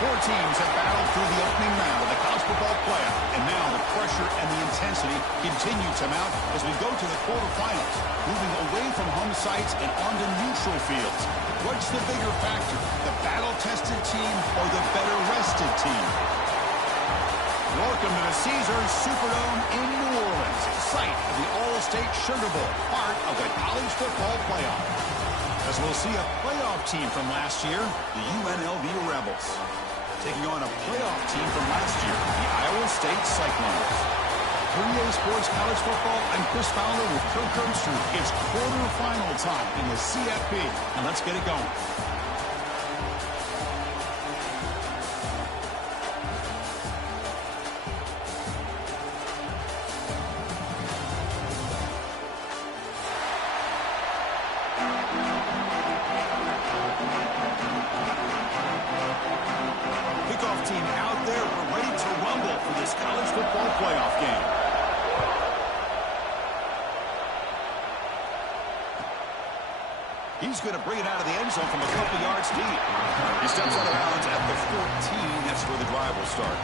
Four teams have battled through the opening round of the college football playoff, and now the pressure and the intensity continue to mount as we go to the quarterfinals, moving away from home sites and onto neutral fields. What's the bigger factor, the battle-tested team or the better-rested team? Welcome to the Caesars Superdome in New Orleans, site of the All-State Sugar Bowl, part of the college football playoff. As we'll see a playoff team from last year, the UNLV Rebels, taking on a playoff team from last year, the Iowa State Cyclones. 3A Sports College Football, I'm Chris Fowler with Kirk Herbstreit. It's quarterfinal time in the CFP, and let's get it going. Kickoff team out there. We're ready to rumble for this college football playoff game. He's going to bring it out of the end zone from a couple yards deep. He steps out of bounds at the 14. That's where the drive will start.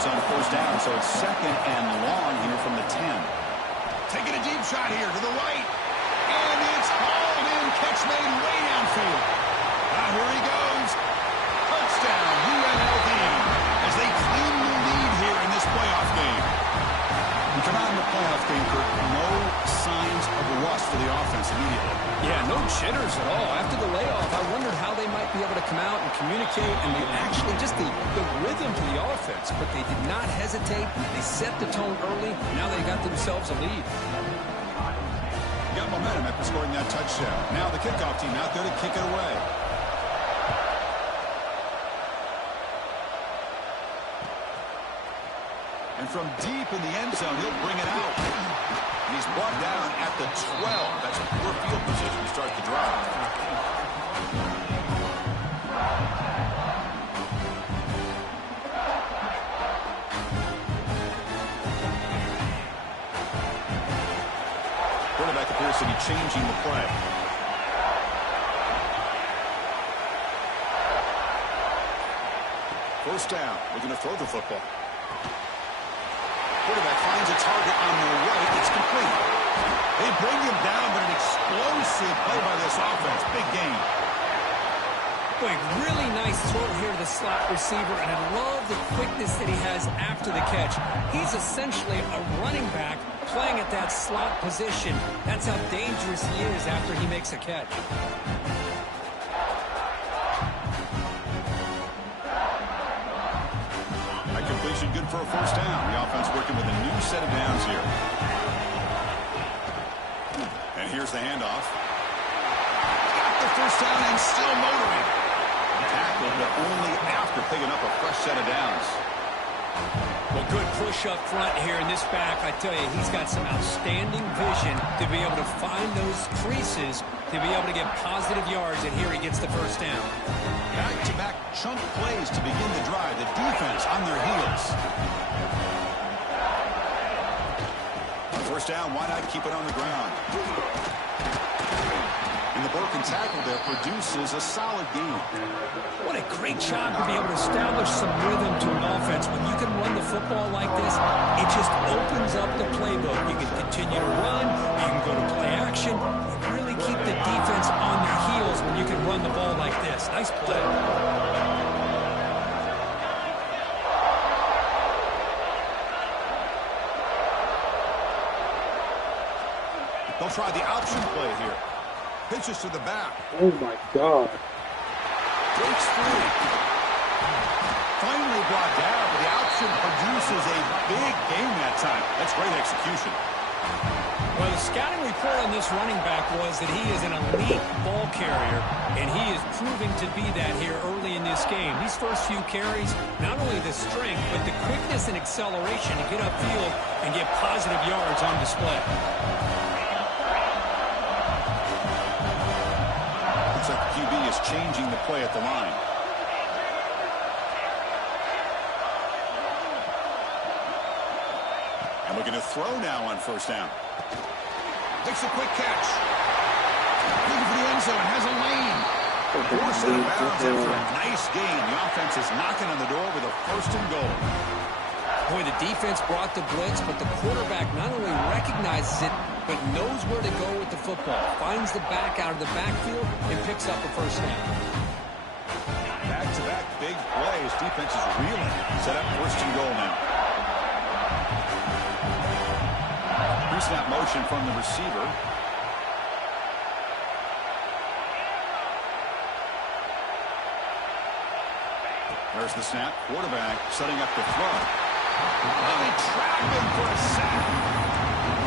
On first down, so it's second and long here from the 10. Taking a deep shot here to the right. And it's hauled in. Catch made way downfield. Here he goes. Touchdown, UNLV, as they claim the lead here in this playoff game. And come out in the playoff game, Kirk, no signs of rust for the offense immediately. Yeah, no jitters at all. After the layoff, I wondered how they might be able to come out and communicate, and they actually just the rhythm to the offense, but they did not hesitate. They set the tone early. Now they got themselves a lead. Got momentum after scoring that touchdown. Now the kickoff team out there to kick it away. And from deep in the end zone, he'll bring it out. And he's brought down at the 12. That's a poor field position to start the drive. Quarterback appears to be changing the play. First down. Looking to throw the football. Quarterback finds a target on the right. It's complete. They bring him down, but an explosive play by this offense. Big gain. Boy, really nice throw here to the slot receiver, and I love the quickness that he has after the catch. He's essentially a running back playing at that slot position. That's how dangerous he is after he makes a catch. That completion good for a first down. The offense working with a new set of downs here. And here's the handoff. Got the first down and still motoring. Tackled, but only after picking up a fresh set of downs. Well, good push up front here in this back. I tell you, he's got some outstanding vision to be able to find those creases, to be able to get positive yards, and here he gets the first down. Back-to-back chunk plays to begin the drive. The defense on their heels. First down, why not keep it on the ground? And the broken tackle there produces a solid gain. What a great job to be able to establish some rhythm to an offense. When you can run the football like this, it just opens up the playbook. You can continue to run. You can go to play action. You really keep the defense on their heels when you can run the ball like this. Nice play. They'll try the option play here. Pitches to the back. Oh, my God. Breaks free. Finally brought down, but the option produces a big gain that time. That's great execution. Well, the scouting report on this running back was that he is an elite ball carrier, and he is proving to be that here early in this game. These first few carries, not only the strength, but the quickness and acceleration to get upfield and get positive yards on display. Looks like the QB is changing the play at the line. And we're going to throw now on first down. Makes a quick catch. Looking for the end zone. Has a lane. Forced out of bounds after a nice gain. The offense is knocking on the door with a first and goal. Boy, the defense brought the blitz, but the quarterback not only recognizes it, but knows where to go with the football. Finds the back out of the backfield and picks up a first down. Back-to-back big plays. Defense is reeling. Set up first and goal now. Pre-snap motion from the receiver. There's the snap. Quarterback setting up the throw. They trap him for a sack.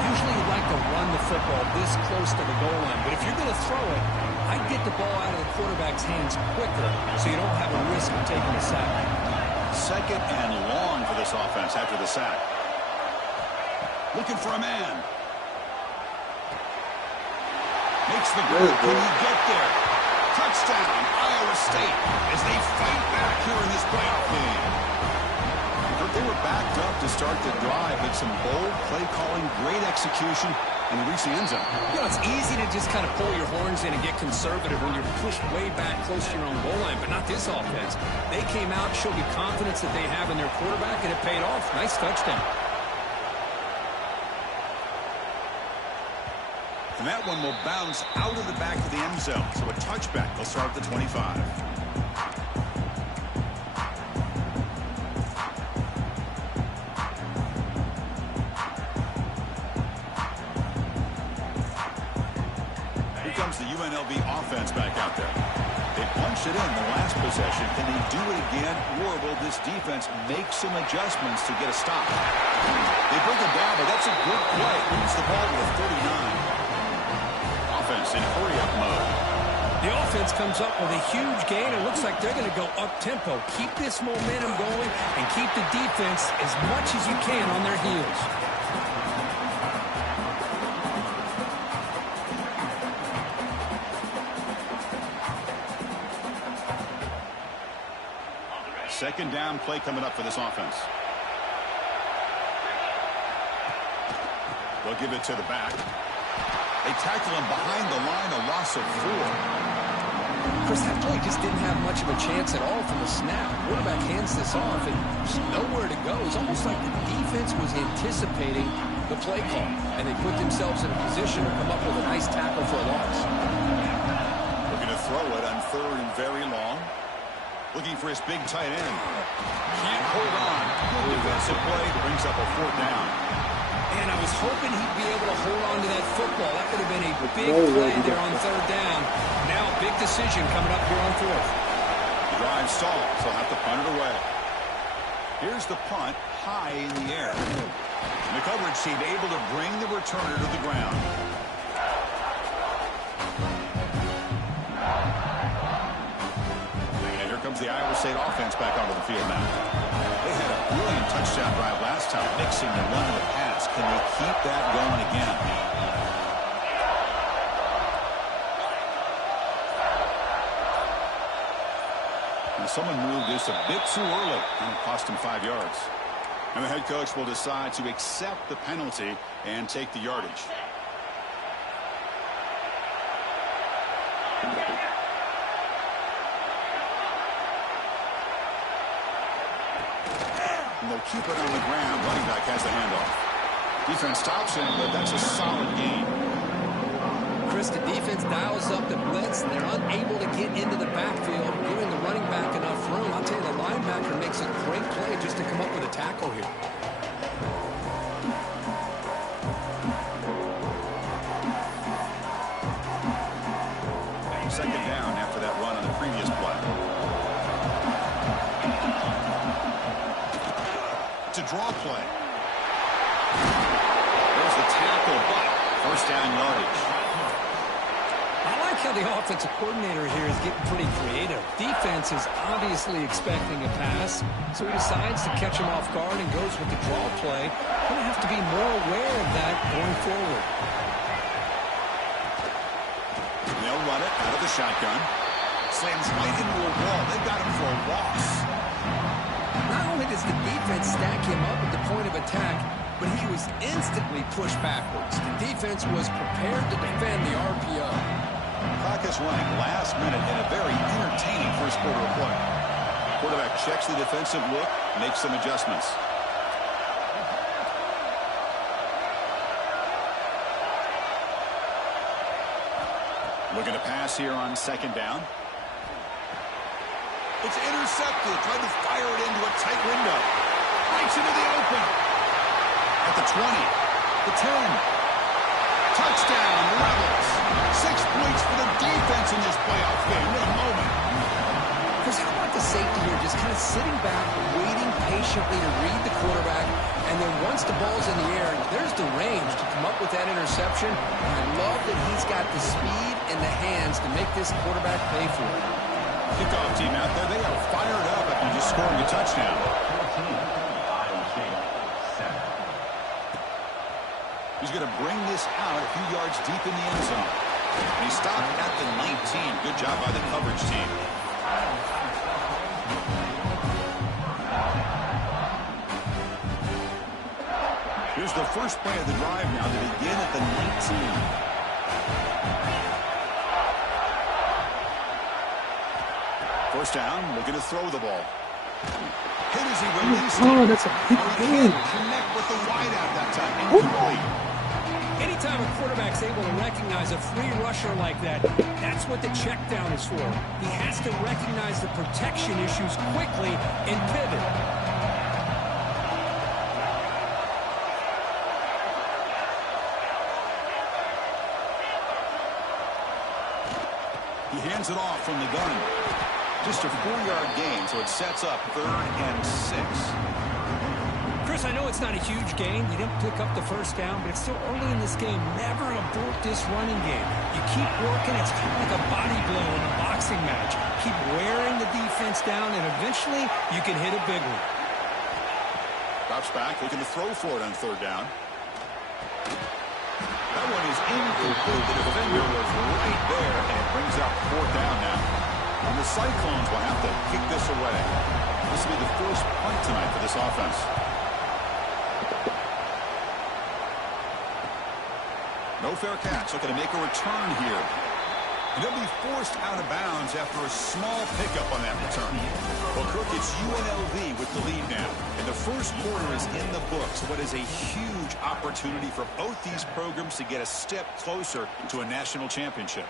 Usually you like to run the football this close to the goal line, but if you're going to throw it, I'd get the ball out of the quarterback's hands quicker so you don't have a risk of taking a sack. Second and long for this offense after the sack. Looking for a man. Makes the goal. Can he get there? Touchdown, Iowa State, as they fight back here in this playoff game. They were backed up to start the drive, but some bold play calling, great execution, and they reached the end zone. You know, it's easy to just kind of pull your horns in and get conservative when you're pushed way back close to your own goal line, but not this offense. They came out, showed the confidence that they have in their quarterback, and it paid off. Nice touchdown. And that one will bounce out of the back of the end zone. So a touchback. They'll start at the 25. Here comes the UNLV offense back out there. They punched it in the last possession. Can they do it again? Or will this defense make some adjustments to get a stop? They bring it down, but that's a good play. Moves the ball to the 39. Offense in hurry-up mode. The offense comes up with a huge gain. It looks like they're going to go up-tempo. Keep this momentum going and keep the defense as much as you can on their heels. Second down play coming up for this offense. They'll give it to the back. They tackle him behind the line, a loss of 4. Chris, that play just didn't have much of a chance at all from the snap. Quarterback hands this off, and there's nowhere to go. It's almost like the defense was anticipating the play call, and they put themselves in a position to come up with a nice tackle for a loss. Looking to throw it on third and very long. Looking for his big tight end. Can't hold on. Good defensive play that brings up a 4th down. And I was hoping he'd be able to hold on to that football. That could have been a big play there on third down. Now a big decision coming up here on fourth. The drive stalls. They'll have to punt it away. Here's the punt high in the air. And the coverage team able to bring the returner to the ground. And here comes the Iowa State offense back onto the field now. They had a brilliant touchdown drive last time, mixing the run and the pass. Can they keep that going again? And someone moved this a bit too early, and it cost him 5 yards. And the head coach will decide to accept the penalty and take the yardage. And they'll keep it on the ground. Running back has the handoff. Defense stops him, but that's a solid gain. Chris, the defense dials up the blitz. They're unable to get into the backfield, giving the running back enough room. I'll tell you, the linebacker makes a great play just to come up with a tackle here. Second down after that run on the previous play. It's a draw play. There's the tackle First down yardage. I like how the offensive coordinator here is getting pretty creative. Defense is obviously expecting a pass, so he decides to catch him off guard and goes with the draw play. Going to have to be more aware of that going forward. They'll run it out of the shotgun. Slams right into a wall. They got him for a loss. Not only does the defense stack him up at the point of attack, but he was instantly pushed backwards. The defense was prepared to defend the RPO. Clock is running last minute in a very entertaining first quarter of play. Quarterback checks the defensive look, makes some adjustments. Looking to pass here on second down. It's intercepted. Trying to fire it into a tight window. Breaks into the open. At the 20. The 10. Touchdown, Rebels. 6 points for the defense in this playoff game. What a moment. Chris, how about the safety here just kind of sitting back, waiting patiently to read the quarterback, and then once the ball's in the air, there's the range to come up with that interception. And I love that he's got the speed and the hands to make this quarterback pay for it. Kickoff team out there, they are fired up after just scoring a touchdown. He's going to bring this out a few yards deep in the end zone. And he stopped at the 19. Good job by the coverage team. Here's the first play of the drive now to begin at the 19. First down, looking to throw the ball. Hit as he released it. Oh, that's a big game. Connect with the wideout that time. Incomplete. Anytime a quarterback's able to recognize a free rusher like that, that's what the check down is for. He has to recognize the protection issues quickly and pivot. He hands it off from the gun. Just a 4-yard gain, so it sets up 3rd and 6. Chris, I know it's not a huge gain. You didn't pick up the first down, but it's still early in this game. Never abort this running game. You keep working. It's kind of like a body blow in a boxing match. Keep wearing the defense down, and eventually you can hit a big one. Drops back, looking to throw for it on 3rd down. That one is incomplete. The defender was right there, and it brings up 4th down now. And the Cyclones will have to kick this away. This will be the first punt tonight for this offense. No fair catch. Looking to make a return here. And they'll be forced out of bounds after a small pickup on that return. Well, Kirk, it's UNLV with the lead now. And the first quarter is in the books. What is a huge opportunity for both these programs to get a step closer to a national championship.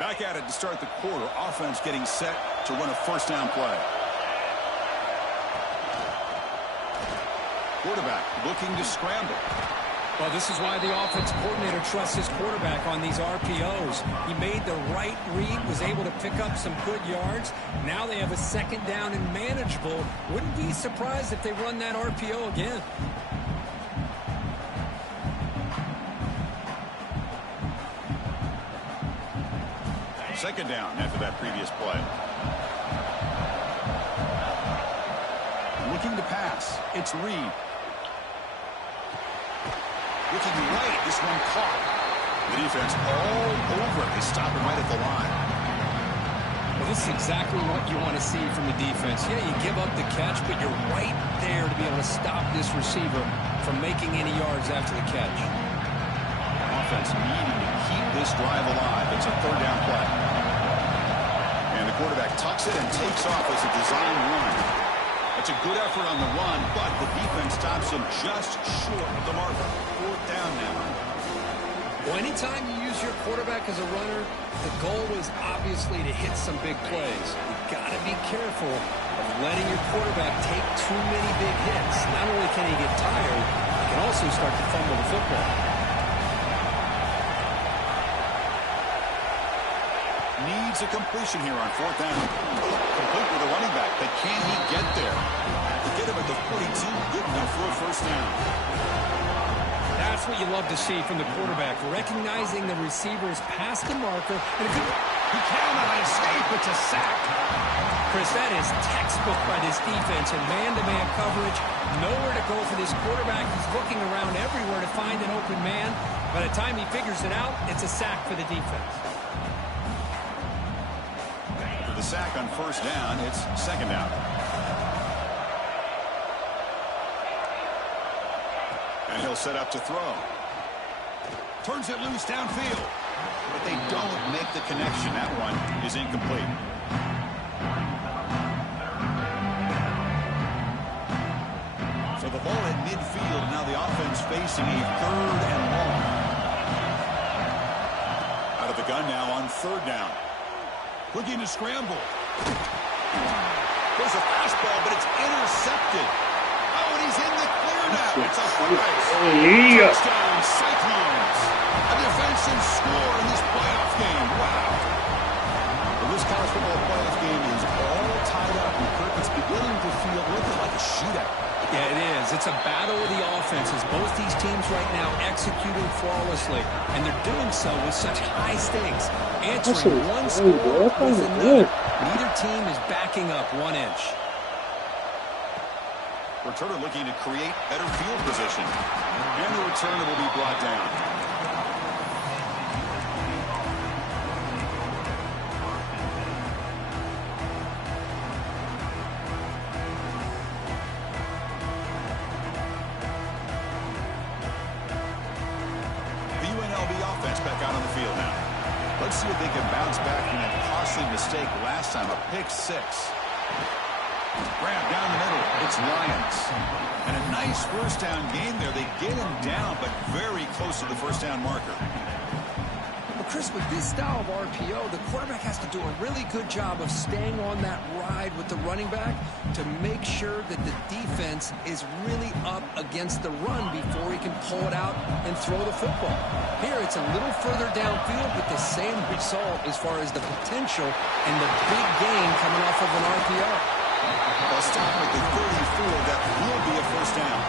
Back at it to start the quarter. Offense getting set to run a first down play. Quarterback looking to scramble. Well, this is why the offensive coordinator trusts his quarterback on these RPOs. He made the right read, was able to pick up some good yards. Now they have a 2nd down and manageable. Wouldn't be surprised if they run that RPO again. Second down after that previous play. Looking to pass. It's Reed. Looking right. This one caught. The defense all over it. They stop him right at the line. Well, this is exactly what you want to see from the defense. Yeah, you give up the catch, but you're right there to be able to stop this receiver from making any yards after the catch. Offense needing to keep this drive alive. It's a 3rd down play. And the quarterback tucks it and takes off as a design run. It's a good effort on the run, but the defense stops him just short of the marker. 4th down now. Well, anytime you use your quarterback as a runner, the goal is obviously to hit some big plays. You've got to be careful of letting your quarterback take too many big hits. Not only can he get tired, he can also start to fumble the football. Needs a completion here on 4th down. Complete with a running back, but can he get there? love to see from the quarterback, recognizing the receiver's past the marker. And if he cannot escape. It's a sack. Chris, that is textbook by this defense in man-to-man coverage. Nowhere to go for this quarterback. He's looking around everywhere to find an open man. By the time he figures it out, it's a sack for the defense. For the sack on first down, it's second down. And he'll set up to throw. Turns it loose downfield. But they don't make the connection. That one is incomplete. So the ball at midfield. Now the offense facing a third and long. Out of the gun now on third down. Looking to scramble. There's a fastball, but it's intercepted. Oh, and he's in the clear now. It's a fumble. Touchdown, Cyclones. A defensive score in this playoff game. Wow. Well, this college football playoff game is all tied up, and Kirk, it's beginning to feel a little bit like a shootout. Yeah, it is. It's a battle of the offenses. Both these teams right now executing flawlessly, and they're doing so with such high stakes. Answering one score with another. Neither team is backing up 1 inch. Returner looking to create better field position. And the returner will be brought down. The UNLV offense back out on the field now. Let's see if they can bounce back from that costly mistake last time, a pick six. Grab down the middle. It's Lions. And a nice first down game there. They get him down, but very close to the first down marker. Well, Chris, with this style of RPO, the quarterback has to do a really good job of staying on that ride with the running back to make sure that the defense is really up against the run before he can pull it out and throw the football. Here, it's a little further downfield, but the same result as far as the potential and the big gain coming off of an RPO. They'll stop at the 34. That will be a first down.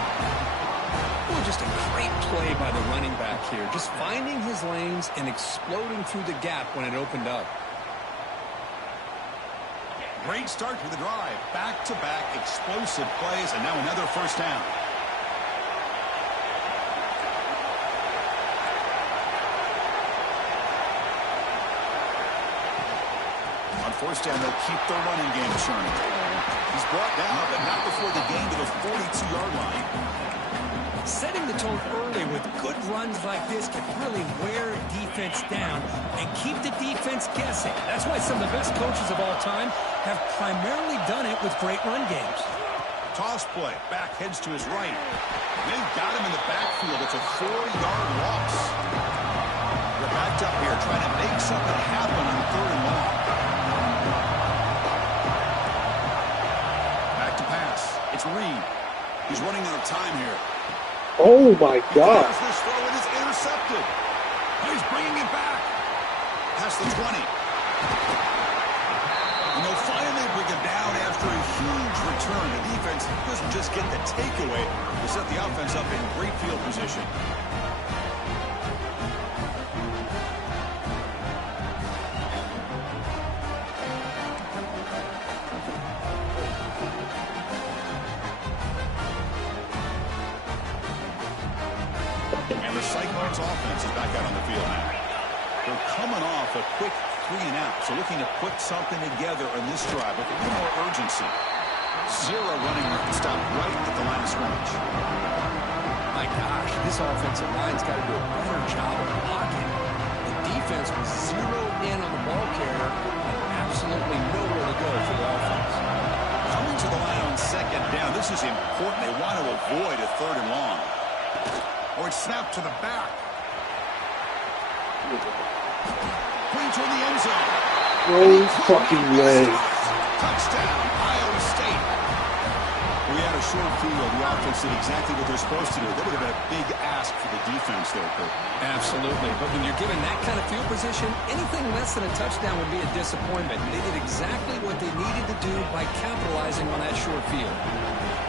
Well, just a great play by the running back here. Just finding his lanes and exploding through the gap when it opened up. Great start to the drive. Back-to-back explosive plays, and now another first down. On first down, they'll keep their running game churning. He's brought down, but not before the gain to the 42-yard line. Setting the tone early with good runs like this can really wear a defense down and keep the defense guessing. That's why some of the best coaches of all time have primarily done it with great run games. Toss play. Back heads to his right. They've got him in the backfield. It's a 4-yard loss. They're backed up here trying to make something happen on third and long. It's Reed. He's running out of time here. Oh, my God. This throw and it's intercepted. He's bringing it back. Past the 20. And they'll finally bring him down after a huge return. The defense doesn't just get the takeaway. They set the offense up in great field position. Cyclones offense is back out on the field now. They're coming off a quick 3-and-out, so looking to put something together on this drive with a little more urgency. Zero running room, stop right at the line of scrimmage. My gosh, this offensive line's got to do a better job of blocking. The defense was zeroed in on the ball carrier and absolutely nowhere to go for the offense. Coming to the line on second down, this is important. They want to avoid a third and long. Or it's snapped to the back. Playing toward the end zone. No fucking way. Touchdown, Iowa State. We had a short field. The offense did exactly what they're supposed to do. That would have been a big ask for the defense there, Kurt. Absolutely. But when you're given that kind of field position, anything less than a touchdown would be a disappointment. They did exactly what they needed to do by capitalizing on that short field.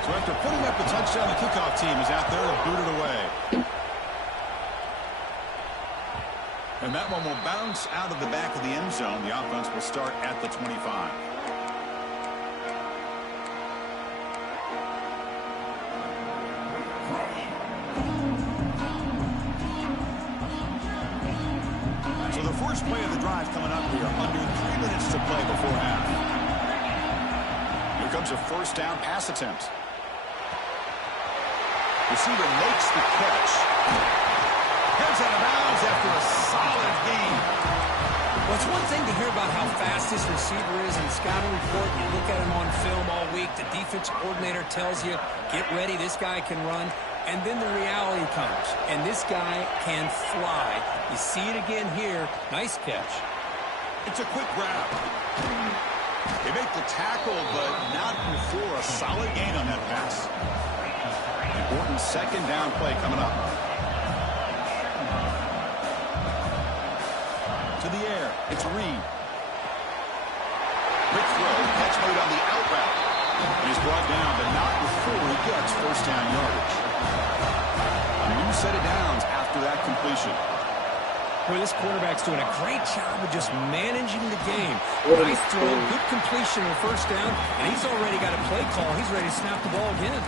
So after putting up the touchdown, the kickoff team is out there to boot it away. And that one will bounce out of the back of the end zone. The offense will start at the 25. So the first play of the drive coming up here. Under 3 minutes to play before half. Here comes a first down pass attempt. Receiver makes the catch. Heads out of bounds after a solid game. Well, it's one thing to hear about how fast this receiver is in the scouting report. You look at him on film all week. The defense coordinator tells you, get ready, this guy can run. And then the reality comes, and this guy can fly. You see it again here. Nice catch. It's a quick grab. They make the tackle, but not before a solid gain on that pass. Important second down play coming up. To the air, it's Reed. Quick throw, catch made on the out route. He's brought down, but not before he gets first down yardage. A new set of downs after that completion. Well, this quarterback's doing a great job of just managing the game. Nice throw, good completion on first down, and he's already got a play call. He's ready to snap the ball again.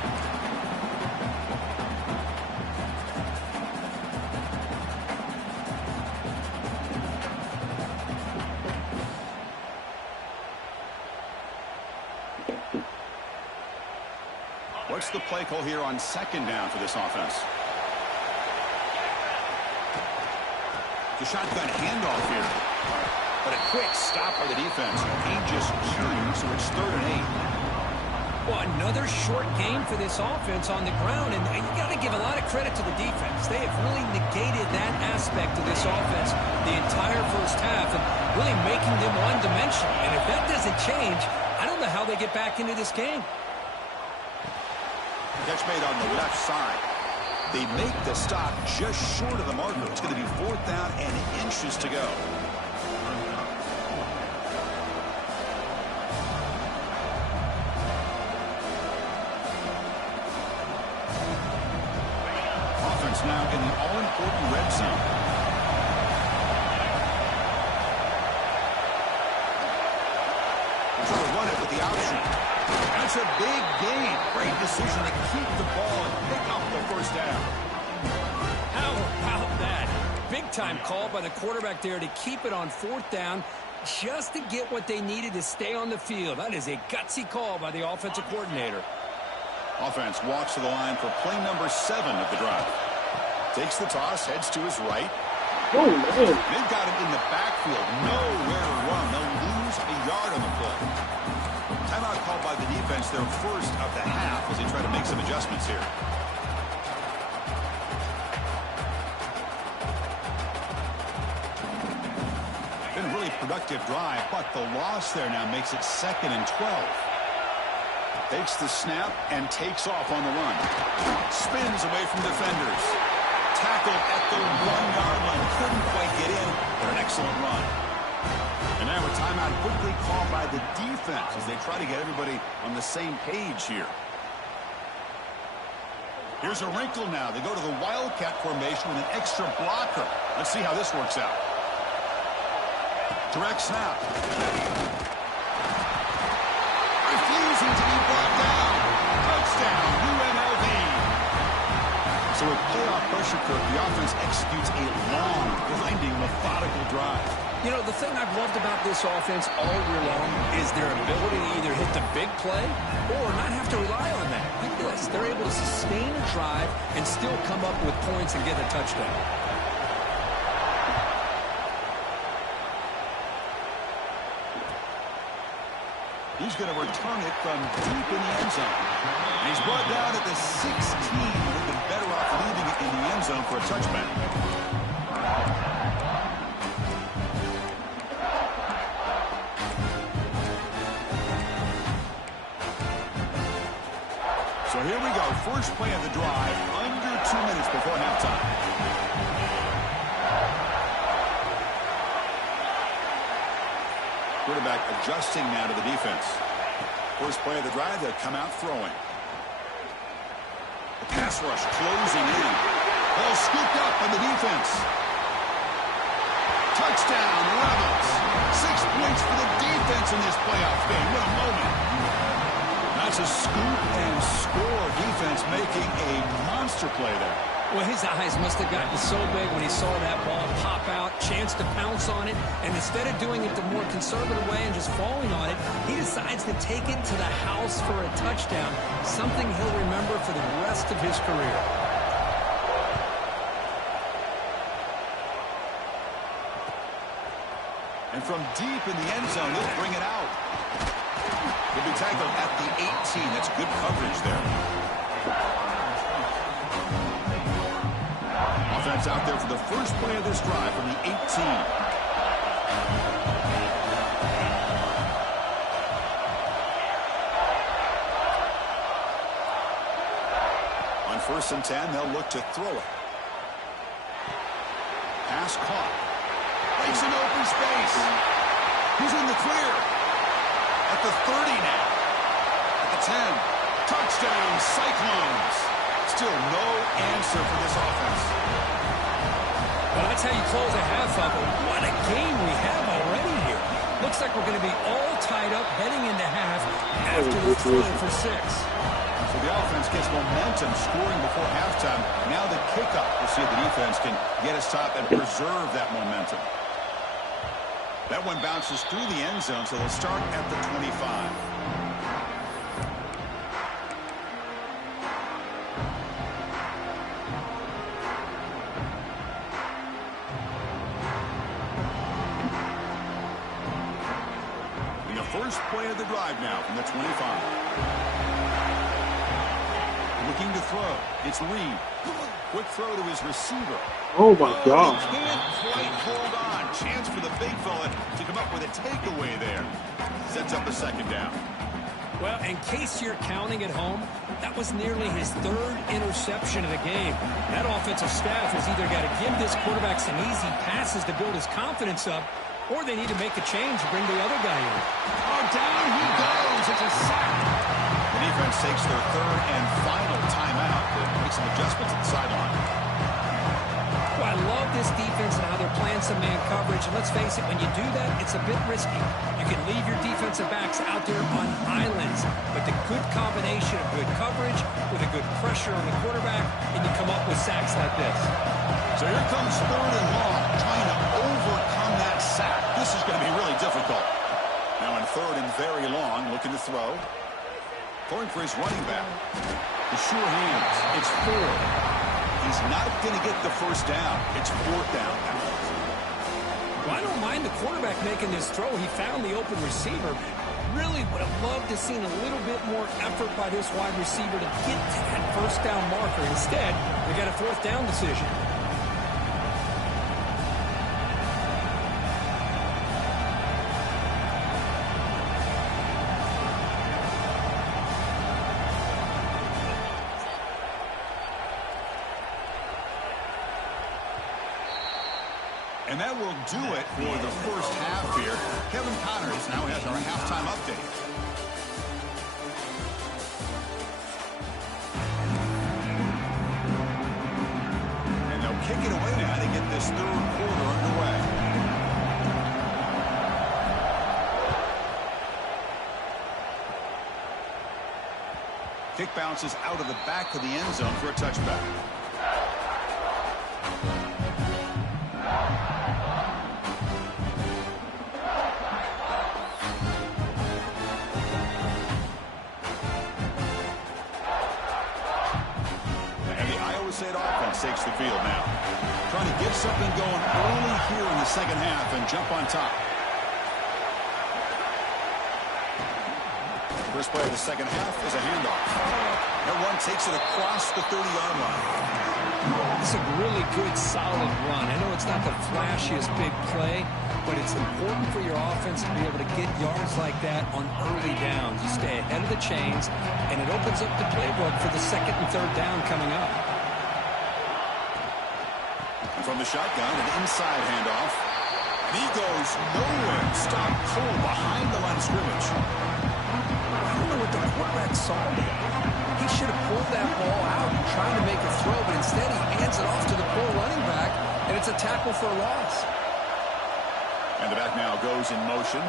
What's the play call here on second down for this offense? The shotgun handoff here. But a quick stop by the defense. Aegis shooting, so it's 3rd and 8. Well, another short game for this offense on the ground, and you got to give a lot of credit to the defense. They have really negated that aspect of this offense the entire first half and really making them one-dimensional. And if that doesn't change, I don't know how they get back into this game. Catch made on the left side. They make the stop just short of the marker. It's going to be 4th down and inches to go. Offense now in the all-important red zone. Trying to run it with the option. That's a big gain. Great decision to keep the ball and pick up the first down. How about that? Big-time call by the quarterback there to keep it on 4th down just to get what they needed to stay on the field. That is a gutsy call by the offensive coordinator. Offense walks to the line for play number 7 of the drive. Takes the toss, heads to his right. Oh, man. They've got him in the backfield. Nowhere to run. They'll lose a yard on the play. Timeout called by the defense, their first of the half, as they try to make some adjustments here. Been a really productive drive, but the loss there now makes it 2nd and 12. Takes the snap and takes off on the run. Spins away from defenders. Tackled at the 1-yard line. Couldn't quite get in, but an excellent run. And now a timeout quickly called by the defense as they try to get everybody on the same page here. Here's a wrinkle now. They go to the Wildcat formation with an extra blocker. Let's see how this works out. Direct snap. Refusing to be brought down. Touchdown, UNLV. So with playoff pressure, Kirk, the offense executes a long, grinding, methodical drive. You know, the thing I've loved about this offense all year long is their ability to either hit the big play or not have to rely on that. Like this, they're able to sustain a drive and still come up with points and get a touchdown. He's going to return it from deep in the end zone. And he's brought down at the 16. Would have been better off leaving it in the end zone for a touchback. So here we go. First play of the drive. Under 2 minutes before halftime. Quarterback adjusting now to the defense. First play of the drive, they'll come out throwing. The pass rush closing in. Ball scooped up on the defense. Touchdown, Rebels. 6 points for the defense in this playoff game. What a moment. That's a scoop and score. Defense making a monster play there. Well, his eyes must have gotten so big when he saw that ball pop out, chance to pounce on it, and instead of doing it the more conservative way and just falling on it, he decides to take it to the house for a touchdown, something he'll remember for the rest of his career. And from deep in the end zone, he'll bring it out. He'll be tackled at the 18. That's good coverage there. Offense out there for the first play of this drive from the 18. On 1st and 10, they'll look to throw it. Pass caught. Breaks an open space. He's in the clear. At the 30 now. At the 10. Touchdown, Cyclones. Still no answer for this offense. Well, that's how you close a half of it. What a game we have already here. Looks like we're going to be all tied up heading into half after the throw for 6. So the offense gets momentum scoring before halftime. Now the kickoff. We'll see if the defense can get a stop and preserve that momentum. That one bounces through the end zone, so they'll start at the 25. And the first play of the drive now from the 25. Looking to throw. It's Reed. Quick throw to his receiver. Oh, my God. He can't quite hold on. Chance for the big fella to come up with a takeaway there. Sets up a 2nd down. Well, in case you're counting at home, that was nearly his 3rd interception of the game. That offensive staff has either got to give this quarterback some easy passes to build his confidence up, or they need to make a change and bring the other guy in. Oh, down he goes. It's a sack. The defense takes their 3rd and final timeout to make some adjustments at the sideline. Well, I love this defense and how they're playing some man coverage. And let's face it, when you do that, it's a bit risky. You can leave your defensive backs out there on islands. But the good combination of good coverage with a good pressure on the quarterback, and you come up with sacks like this. So here comes 3rd and long, trying to overcome that sack. This is going to be really difficult. Now in 3rd and very long, looking to throw. Throwing for his running back. The sure hands. It's 4. He's not going to get the 1st down. It's 4th down now. Well, I don't mind the quarterback making this throw. He found the open receiver. Really would have loved to have seen a little bit more effort by this wide receiver to get to that 1st down marker. Instead, we got a 4th down decision. And that will do it for the first half here. Kevin Connors now has our halftime update. And they'll kick it away now to get this 3rd quarter underway. Kick bounces out of the back of the end zone for a touchback. Takes the field now. Trying to get something going early here in the 2nd half and jump on top. First play of the 2nd half is a handoff. That one takes it across the 30-yard line. It's a really good, solid run. I know it's not the flashiest big play, but it's important for your offense to be able to get yards like that on early downs. You stay ahead of the chains, and it opens up the playbook for the 2nd and 3rd down coming up. From the shotgun, an inside handoff. And he goes nowhere. Stop cold behind the line of scrimmage. I don't know what the quarterback saw there. He should have pulled that ball out and tried to make a throw, but instead he hands it off to the poor running back, and it's a tackle for a loss. And the back now goes in motion.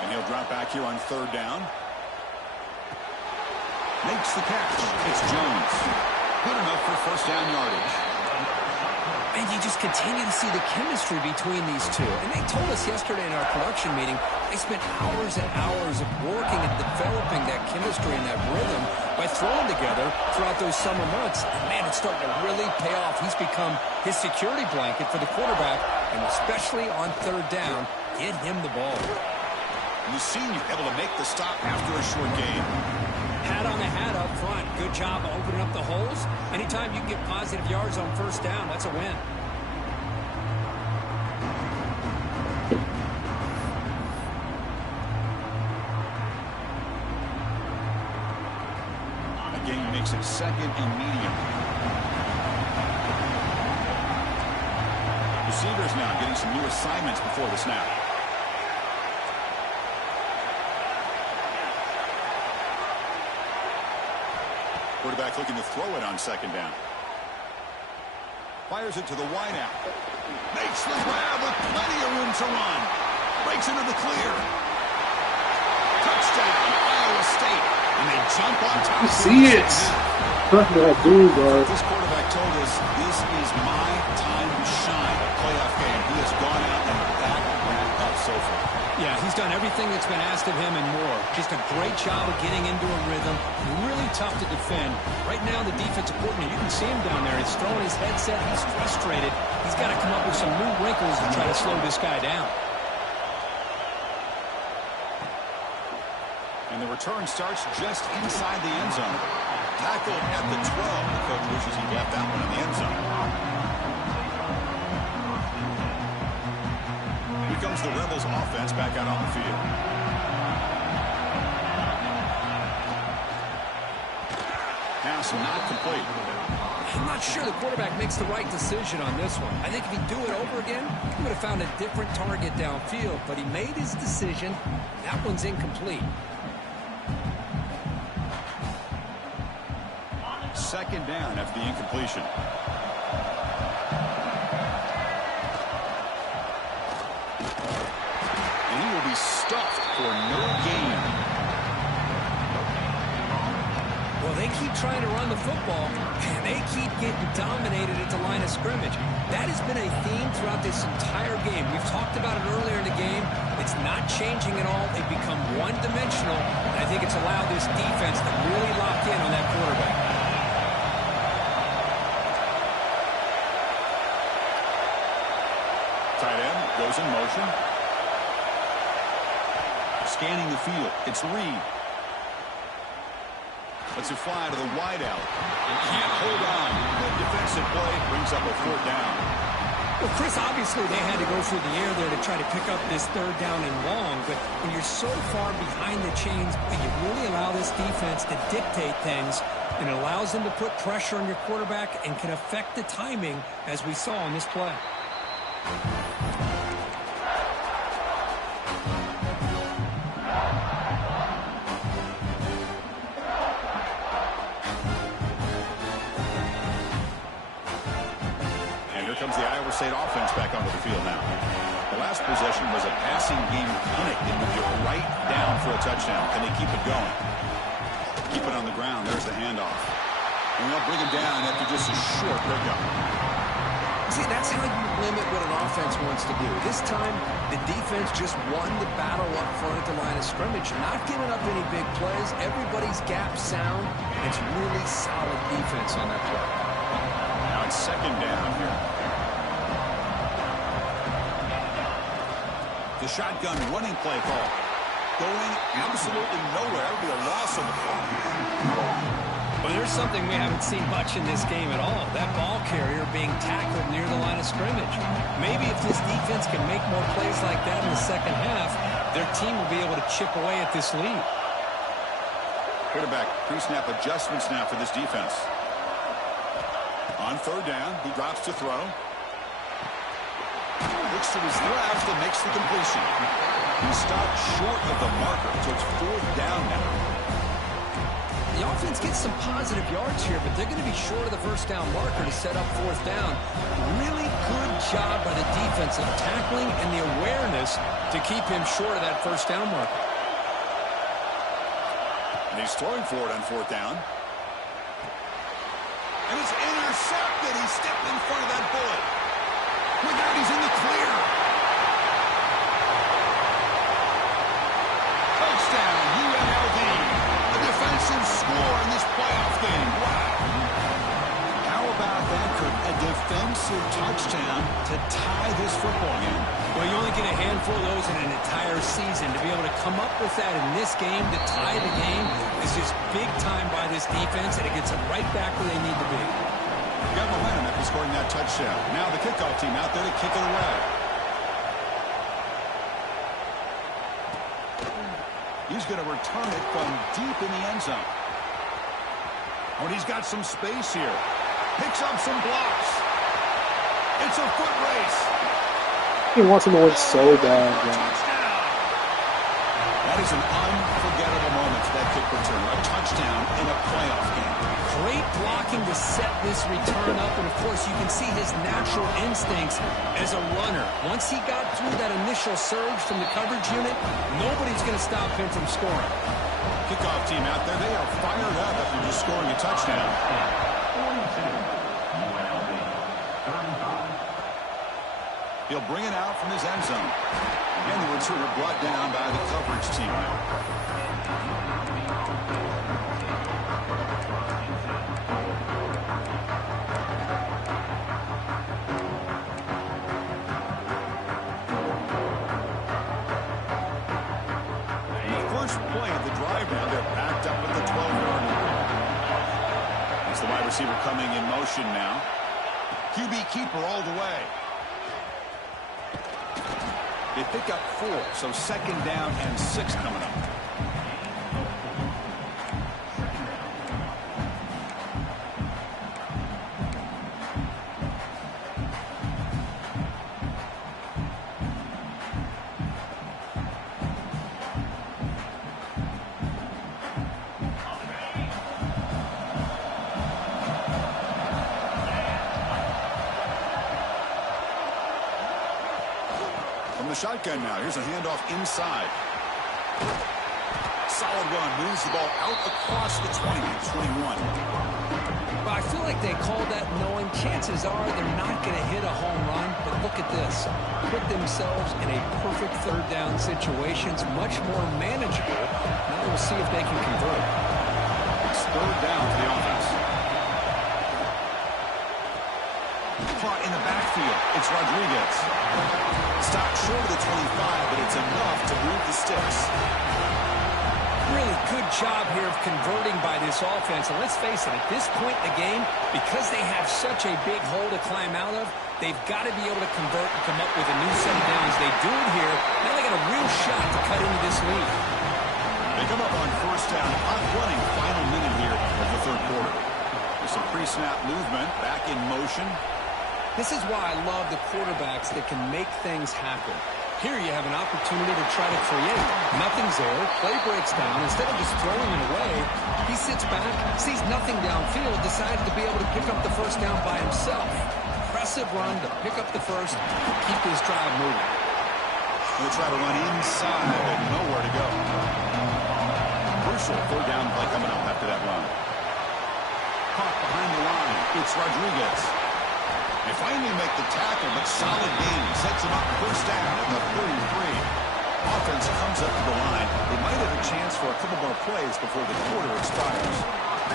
And he'll drop back here on third down. Makes the catch. It's Jones. Good enough for first down yardage. And you just continue to see the chemistry between these two. And they told us yesterday in our production meeting, they spent hours and hours of working and developing that chemistry and that rhythm by throwing together throughout those summer months. And, man, it's starting to really pay off. He's become his security blanket for the quarterback, and especially on third down, get him the ball. You've seen you able to make the stop after a short game. Hat on the hat up front. Good job of opening up the holes. Anytime you can get positive yards on first down, that's a win. Again, makes it second and medium. Receivers now getting some new assignments before the snap. Quarterback looking to throw it on second down. Fires it to the wideout. Makes the grab with plenty of room to run. Breaks into the clear. Touchdown, Iowa State. And they jump on top. You see it. What did I do, bro? This quarterback told us this is my time to shine. A playoff game. He has gone out and backed that up so far. Yeah, he's done everything that's been asked of him and more. Just a great job of getting into a rhythm. Really tough to defend. Right now, the defensive coordinator, you can see him down there. He's throwing his headset. He's frustrated. He's got to come up with some new wrinkles to try to slow this guy down. And the return starts just inside the end zone. Tackled at the 12. The coach wishes he left that one in the end zone. Here comes the Rebels offense back out on the field. Pass not complete. I'm not sure the quarterback makes the right decision on this one. I think if he'd do it over again, he would have found a different target downfield. But he made his decision. That one's incomplete. Second down after the incompletion. And he will be stuffed for no gain. Well, they keep trying to run the football, and they keep getting dominated at the line of scrimmage. That has been a theme throughout this entire game. We've talked about it earlier in the game. It's not changing at all. They've become one-dimensional, and I think it's allowed this defense to really lock in on that quarterback. Tight end goes in motion. Scanning the field. It's Reed. Lets it fly to the wideout. And can't hold on. Good defensive play brings up a fourth down. Well, Chris, obviously they had to go through the air there to try to pick up this third down and long, but when you're so far behind the chains, you really allow this defense to dictate things, and it allows them to put pressure on your quarterback and can affect the timing, as we saw on this play. Comes the Iowa State offense back onto the field now. The last possession was a passing game clinic. They moved it right down for a touchdown. Can they keep it going? Keep it on the ground. There's the handoff. And they'll bring him down after just a short pickup. See, that's how you limit what an offense wants to do. This time, the defense just won the battle up front at the line of scrimmage. Not giving up any big plays. Everybody's gap sound. It's really solid defense on that play. Now it's second down here. The shotgun running play call. Going absolutely nowhere. It'll be a loss of the ball. Well, there's something we haven't seen much in this game at all. That ball carrier being tackled near the line of scrimmage. Maybe if this defense can make more plays like that in the second half, their team will be able to chip away at this lead. Quarterback pre-snap adjustments now for this defense. On third down, he drops to throw. Looks to his left and makes the completion. He stopped short of the marker, so it's fourth down now. The offense gets some positive yards here, but they're going to be short of the first down marker to set up fourth down. Really good job by the defense of tackling and the awareness to keep him short of that first down marker. And he's throwing for it on fourth down. And it's intercepted. He stepped in front of that bullet. Look out, he's in the clear. Touchdown, UNLV. A defensive score in this playoff game. Wow. How about that, Kurt? A defensive touchdown to tie this football game. Well, you only get a handful of those in an entire season. To be able to come up with that in this game to tie the game is just big time by this defense, and it gets them right back where they need to be. Got momentum after scoring that touchdown. Now the kickoff team out there to kick it away. He's going to return it from deep in the end zone. Oh, and he's got some space here. Picks up some blocks. It's a foot race. He wants him to win so bad, man. That is an unforgettable moment for that kick return. A touchdown in a playoff game. Great blocking to set this return up, and of course you can see his natural instincts as a runner. Once he got through that initial surge from the coverage unit, nobody's going to stop him from scoring. Kickoff team out there, they are fired up after just scoring a touchdown. He'll bring it out from his end zone. And the returner brought down by the coverage team. The first play of the drive now, they're backed up at the 12-yard line. That's the wide receiver coming in motion now. QB keeper all the way. They pick up 4, so second down and 6 coming up. Shotgun now. Here's a handoff inside. Solid run. Moves the ball out across the 20, 21. Well, I feel like they called that knowing chances are they're not going to hit a home run. But look at this. Put themselves in a perfect third down situation. It's much more manageable. Now we'll see if they can convert. It's third down to the offense. Caught in the backfield. It's Rodriguez. Stopped short of the 25, but it's enough to move the sticks. Really good job here of converting by this offense. And let's face it, at this point in the game, because they have such a big hole to climb out of, they've got to be able to convert and come up with a new set of downs. They do it here. Now they got a real shot to cut into this lead. They come up on first down, hot running, final minute here of the third quarter. There's some pre-snap movement, back in motion. This is why I love the quarterbacks that can make things happen. Here you have an opportunity to try to create. Nothing's there. Play breaks down. Instead of just throwing it away, he sits back, sees nothing downfield, decides to be able to pick up the first down by himself. Impressive run to pick up the first, keep this drive moving. They'll try to run inside and nowhere to go. Crucial third down play coming up after that run. Caught behind the line. It's Rodriguez. They finally make the tackle, but solid gain sets him up first down at the 33. Offense comes up to the line. They might have a chance for a couple more plays before the quarter expires.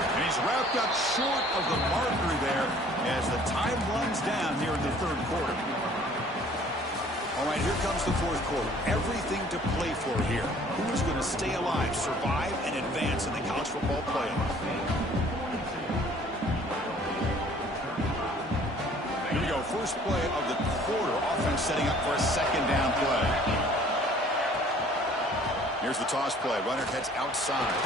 And he's wrapped up short of the marker there as the time runs down here in the third quarter. All right, here comes the fourth quarter. Everything to play for here. Who is going to stay alive, survive, and advance in the college football playoff? Here we go. First play of the quarter. Offense setting up for a second down play. Here's the toss play. Runner heads outside.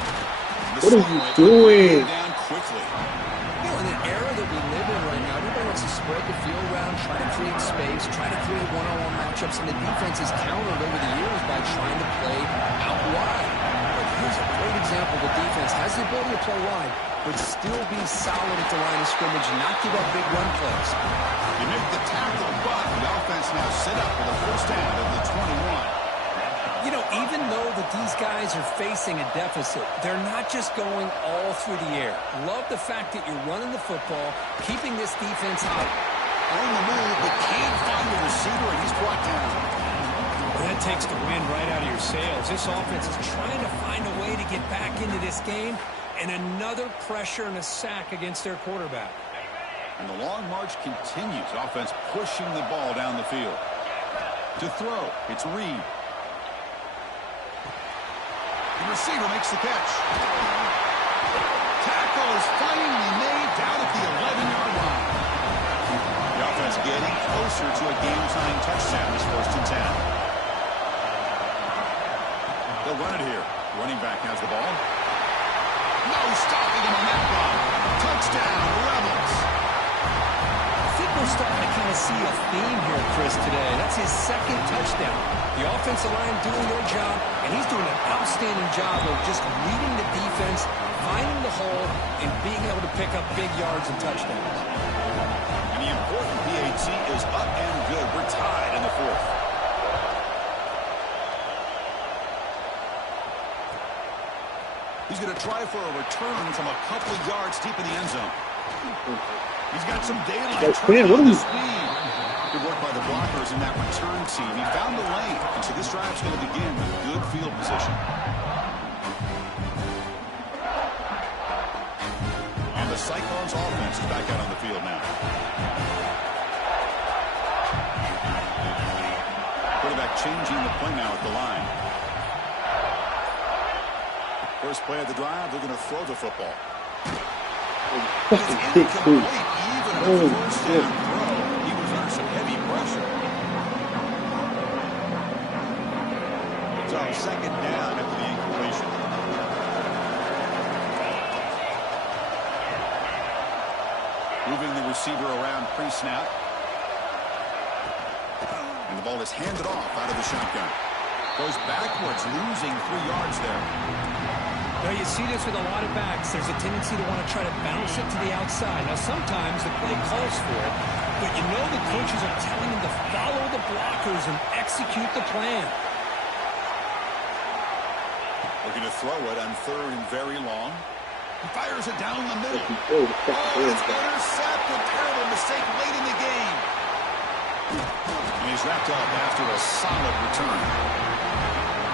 What are you doing? Down quickly. You know, in the era that we live in right now, everybody wants to spread the field around, try to create space, try to create one-on-one matchups, and the defense has countered over the years by trying to play out wide. But here's a great example. The defense has the ability ability to play wide, but still be solid at the line of scrimmage and not give up big run plays. You make the tackle, but the offense now set up for the first down of the 21. You know, even though that these guys are facing a deficit, they're not just going all through the air. Love the fact that you're running the football, keeping this defense hot. On the move, but can't find the receiver, and he's brought down. Well, that takes the wind right out of your sails. This offense is trying to find a way to get back into this game, and another pressure and a sack against their quarterback. And the long march continues. Offense pushing the ball down the field. To throw, it's Reed. The receiver makes the catch. Tackle is finally made down at the 11-yard line. The offense getting closer to a game-tying touchdown this 1st and 10. They'll run it here. Running back has the ball. No stopping him on that run. Touchdown, Rebels. I think we're starting to kind of see a theme here, Chris, today. That's his 2nd touchdown. The offensive line doing their job, and he's doing an outstanding job of just reading the defense, finding the hole, and being able to pick up big yards and touchdowns. And the important PAT is up and good. We're tied in the 4th. He's going to try for a return from a couple of yards deep in the end zone. He's got some daylight. Man, what are we... Good work by the blockers in that return team. He found the lane, and so this drive's going to begin with good field position. And the Cyclones offense is back out on the field now. Quarterback changing the play now at the line. First play of the drive, they're going to throw the football. Fucking big boot. Even a first down throw. He was under some heavy pressure. So 2nd down after the incompletion. Moving the receiver around pre-snap. And the ball is handed off out of the shotgun. Goes backwards, losing 3 yards there. Well, you see this with a lot of backs. There's a tendency to want to try to bounce it to the outside. Now, sometimes the play calls for it, but you know the coaches are telling them to follow the blockers and execute the plan. Looking to throw it on 3rd and very long. He fires it down the middle. Oh, It's intercepted. Terrible mistake late in the game. And he's wrapped up after a solid return.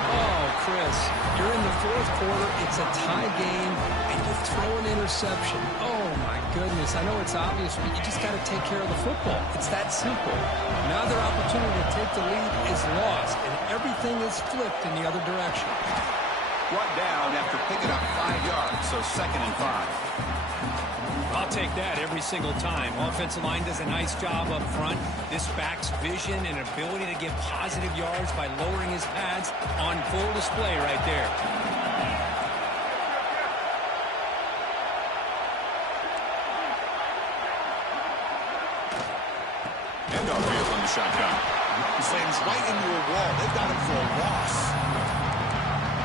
Oh, Chris, you're in the 4th quarter. It's a tie game, and you throw an interception. Oh, my goodness. I know it's obvious, but you just got to take care of the football. It's that simple. Now their opportunity to take the lead is lost, and everything is flipped in the other direction. Brought down after picking up 5 yards, so 2nd and 5. I'll take that every single time. Offensive line does a nice job up front. This back's vision and ability to get positive yards by lowering his pads on full display right there. Handoff here from the shotgun. He slams right into a wall. They've got him for a loss.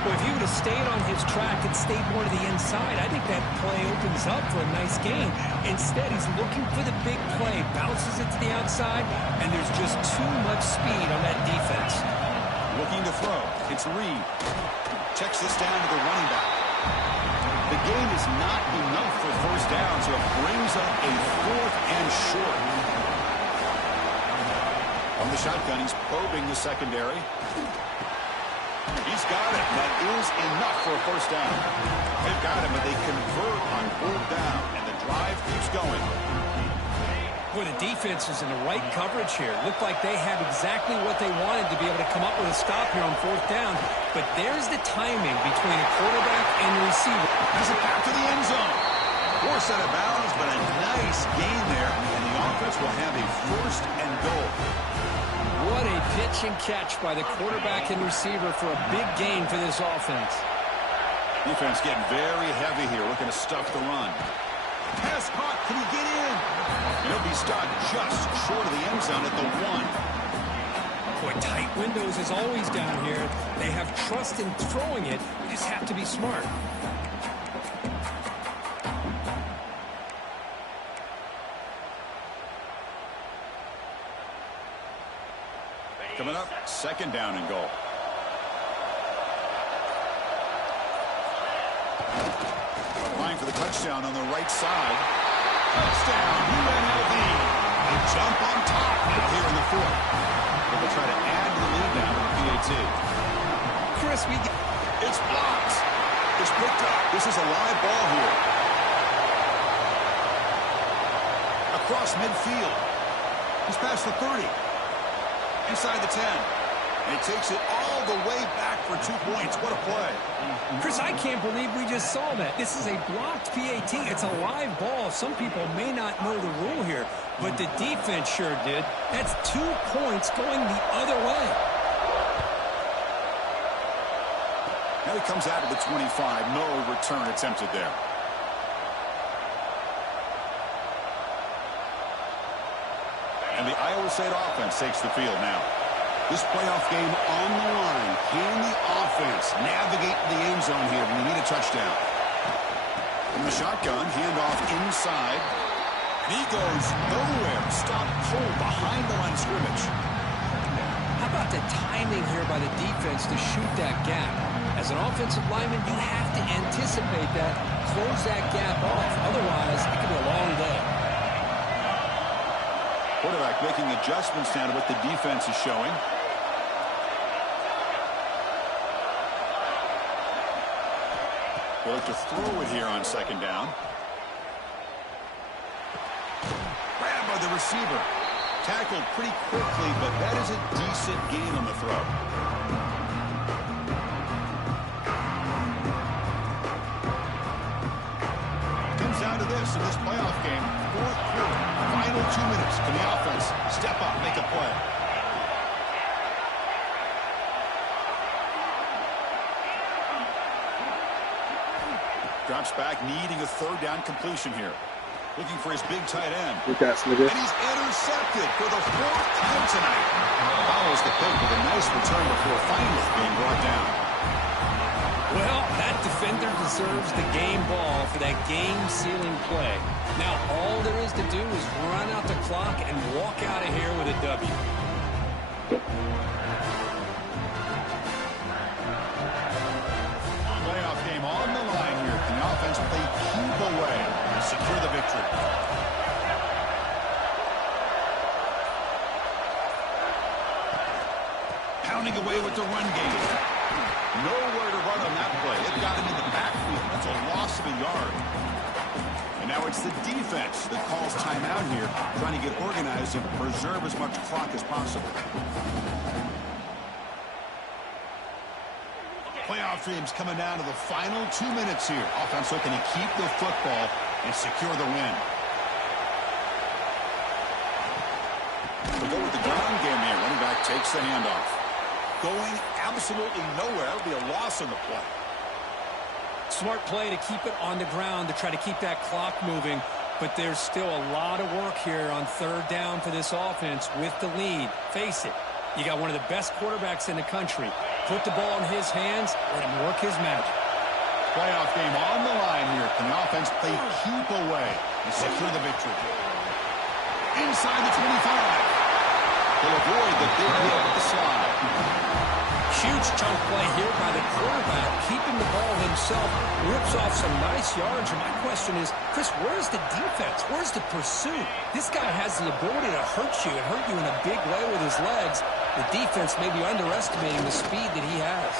Well, if he would have stayed on his track and stayed more to the inside, I think that play opens up for a nice game. Instead, he's looking for the big play, bounces it to the outside, and there's just too much speed on that defense. Looking to throw. It's Reed. Checks this down to the running back. The game is not enough for first down, so it brings up a 4th and short. On the shotgun, he's probing the secondary. He's got it. That is enough for a first down. They've got him, but they convert on 4th down, and the drive keeps going. Boy, the defense is in the right coverage here. Looked like they had exactly what they wanted to be able to come up with a stop here on 4th down. But there's the timing between a quarterback and the receiver. Has it back to the end zone. Forced out of bounds, but a nice gain there, and the offense will have a 1st and goal. What a pitch and catch by the quarterback and receiver for a big gain for this offense. Defense getting very heavy here, looking to stuff the run. Pass caught. Can he get in? He'll be stopped just short of the end zone at the 1. Boy, tight windows as always down here. They have trust in throwing it. You just have to be smart. Coming up, 2nd down and goal. Applying for the touchdown on the right side. Touchdown, UNLV. They jump on top now here in the 4th. They will try to add to the lead now with the PAT. Chris, it's blocked. It's picked up. This is a live ball here. Across midfield. He's past the 30. Inside the 10. And he takes it all the way back for 2 points. What a play. Chris, I can't believe we just saw that. This is a blocked PAT. It's a live ball. Some people may not know the rule here, but the defense sure did. That's 2 points going the other way. Now he comes out of the 25. No return attempted there. And the Iowa State offense takes the field now. This playoff game on the line. Can the offense navigate the end zone here when we need a touchdown? In the shotgun, handoff inside. And he goes nowhere. Stop pulled behind the line of scrimmage. How about the timing here by the defense to shoot that gap? As an offensive lineman, you have to anticipate that, close that gap off. Otherwise, it could be a long day. Quarterback making adjustments now to what the defense is showing. They'll look to throw it here on 2nd down. Grabbed by the receiver. Tackled pretty quickly, but that is a decent gain on the throw. Comes down to this in this playoff game. 4th quarter. Final 2 minutes. Can the offense step up, make a play? Drops back, needing a 3rd down completion here. Looking for his big tight end. Look at Smith. And he's intercepted for the 4th time tonight. Follows the pick with a nice return before finally being brought down. Well, that defender deserves the game ball for that game-sealing play. Now, all there is to do is run out the clock and walk out of here with a W. Playoff game on the line here. Can the offense play keep away and secure the victory? Pounding away with the run game. Nowhere to run on that play. It got him in the backfield. That's a loss of a yard. And now it's the defense that calls timeout here, trying to get organized and preserve as much clock as possible. Playoff dreams coming down to the final 2 minutes here. Offense looking to keep the football and secure the win. We'll go with the ground game here. Running back takes the handoff. Going absolutely nowhere. That'll be a loss on the play. Smart play to keep it on the ground to try to keep that clock moving. But there's still a lot of work here on 3rd down for this offense with the lead. Face it, you got one of the best quarterbacks in the country. Put the ball in his hands, let him work his magic. Playoff game on the line here. Can the offense play keep away and secure the victory? Inside the 25. They'll avoid the big hit with the slide. Huge chunk play here by the quarterback, keeping the ball himself, rips off some nice yards. And my question is, Chris, where's the defense? Where's the pursuit? This guy has the ability to hurt you and hurt you in a big way with his legs. The defense may be underestimating the speed that he has.